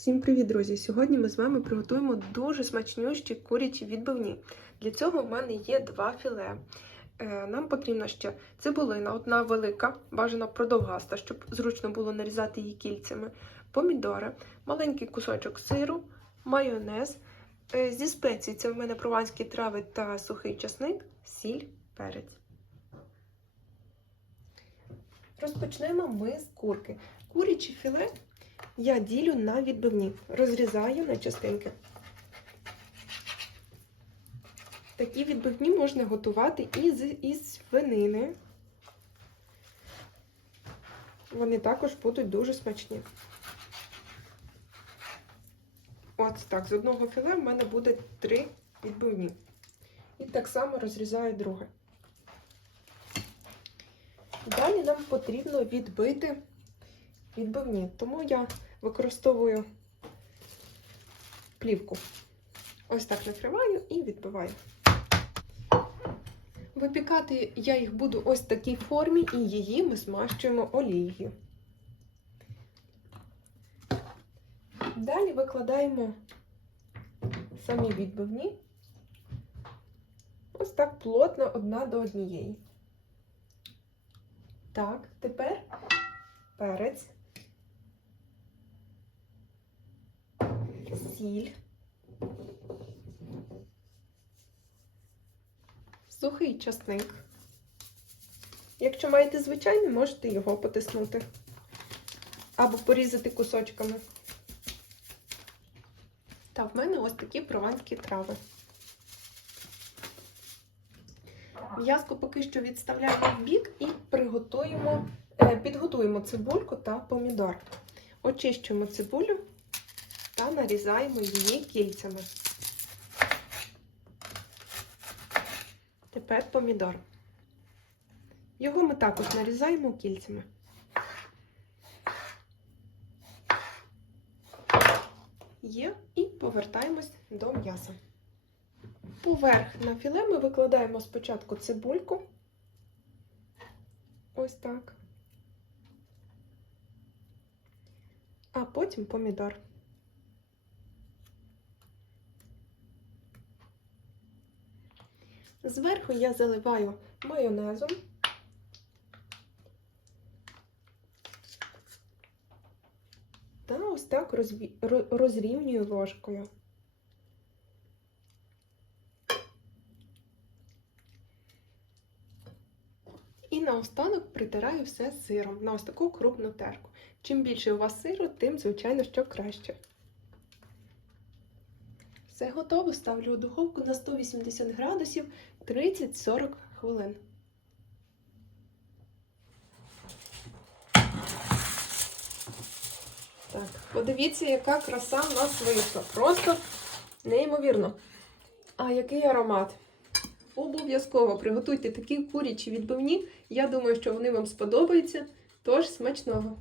Всім привіт, друзі! Сьогодні ми з вами приготуємо дуже смачнющі курячі відбивні. Для цього в мене є два філе. Е, Нам потрібна ще цибулина, одна велика, бажана продовгаста, щоб зручно було нарізати її кільцями, помідори, маленький кусочок сиру, майонез. Е, Зі спецій це в мене прованські трави та сухий часник, сіль, перець. Розпочнемо ми з курки. Курячі філе я ділю на відбивні, розрізаю на частинки. Такі відбивні можна готувати із, із свинини. Вони також будуть дуже смачні. От так, з одного філе в мене буде три відбивні. І так само розрізаю друге. Далі нам потрібно відбити відбивні, тому я використовую плівку. Ось так накриваю і відбиваю. Випікати я їх буду ось в такій формі, і її ми змащуємо олією. Далі викладаємо самі відбивні. Ось так плотно одна до однієї. Так, тепер перець, сіль, сухий часник. Якщо маєте звичайний, можете його потиснути або порізати кусочками. Та в мене ось такі прованські трави. М'язко поки що відставляємо в бік і приготуємо, е, підготуємо цибульку та помідор. Очищуємо цибулю та нарізаємо її кільцями. Тепер помідор. Його ми також нарізаємо кільцями. Є і повертаємось до м'яса. Поверх на філе ми викладаємо спочатку цибульку. Ось так. А потім помідор. Зверху я заливаю майонезом. Та ось так розрівнюю ложкою. І наостанок притираю все сиром на ось таку крупну терку. Чим більше у вас сиру, тим, звичайно, що краще. Все готово. Ставлю у духовку на 180 градусів 30-40 хвилин. Так, подивіться, яка краса в нас вийшла. Просто неймовірно. А який аромат! Обов'язково приготуйте такі курячі відбивні. Я думаю, що вони вам сподобаються. Тож смачного!